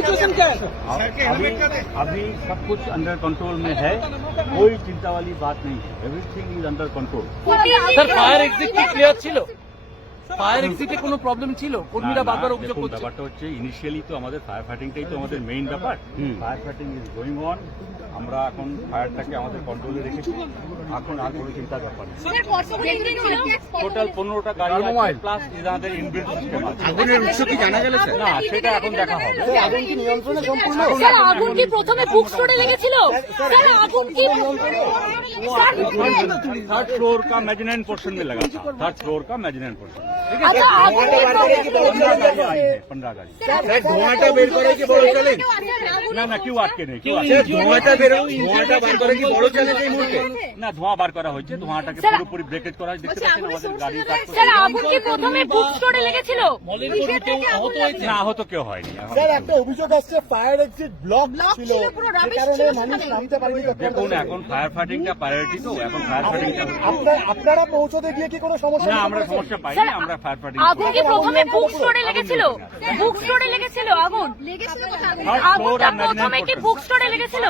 Situation क्या है? Sir अभी, अभी सब कुछ अंडर कंट्रोल में है। कोई चिंता वाली बात नहीं है। Everything is under control sir fire exit की क्लियर ফায়ার এক্সিটে কোনো প্রবলেম ছিল কর্মীরা বারবার অভিযোগ দেখুন, করছে ব্যাপারটা হচ্ছে ইনিশিয়ালি তো আমাদের ফায়ার ফাইটিংটাই তো আমাদের মেইন ব্যাপার fire fighting is going on আমরা এখন ফায়ারটাকে আমাদের কন্ট্রোলে রেখেছি এখন আর কোনো চিন্তার ব্যাপার নেই টোটাল পনেরোটা গাড়ি আছে প্লাস আমাদের ইনবিল্ড সিস্টেম আছে আগুনের উৎস কি জানা গেল স্যার না সেটা এখন দেখা হবে আগুন কি নিয়ন্ত্রণে সম্পূর্ণ স্যার আগুন কি প্রথমে বুক স্টোরে লেগেছিল স্যার আগুন কি थर्ड फ्लोर का मेजनाइन पोर्शन में लगा था थर्ड फ्लोर का मेजनाइन पोर्शन কেউ হয়নি একটা অভিযোগ দেখুন এখন ফায়ার ফাইটিংটা প্রায়োরিটি তো এখন ফায়ার ফাইটিংটা আপনারা পৌঁছতে গিয়ে কি কোনো সমস্যা আমরা সমস্যা পাইনি আমরা আমরা ফায়ার পার্টি আগুন কি প্রথমে বুক স্টোরে লেগেছিল? বুক স্টোরে লেগেছিল। আগুন? আগুনটা প্রথমে কি বুক স্টোরে লেগেছিল?